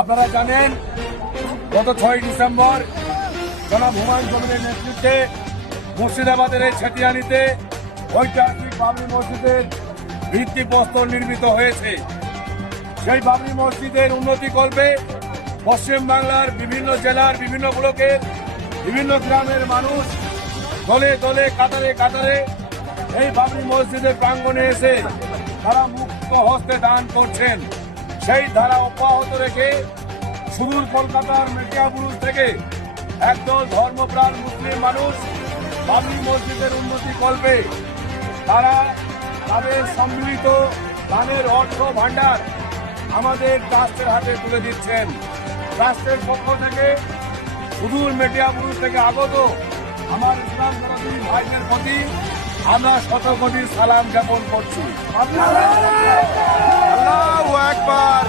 আপনারা জানেন গত 6 ডিসেম্বর জনাব হুমায়ুন কবিরের নেতৃত্বে মুর্শিদাবাদের এই ছেটিয়ানিতে ঐতিহাসিক বাবরি মসজিদের ভিত্তিপ্রস্তর নির্মিত হয়েছে। সেই বাবরি মসজিদের উন্নতি করবে পশ্চিমবাংলার বিভিন্ন জেলার বিভিন্ন ব্লকের বিভিন্ন গ্রামের মানুষ দলে দলে কাতারে কাতারে এই বাবরি মসজিদের প্রাঙ্গণে এসে তারা মুক্ত হস্তে দান করছেন। সেই ধারা অব্যাহত রেখে সুদূর কলকাতার মেটিয়াবুরুজ থেকে একদল ধর্মপ্রাণ মুসলিম মানুষ বাবরি মসজিদের উন্নতি করবে। তারা তাদের সম্মিলিত দানের অর্থ ভাণ্ডার আমাদের ট্রাস্টের হাতে তুলে দিচ্ছেন। ট্রাস্টের পক্ষ থেকে সুদূর মেটিয়াবুরুজ থেকে আগত আমার ইসলাম ধর্মী ভাইদের প্রতি আমরা শতকোটি সালাম জ্ঞাপন করছি। আল্লাহু আকবার।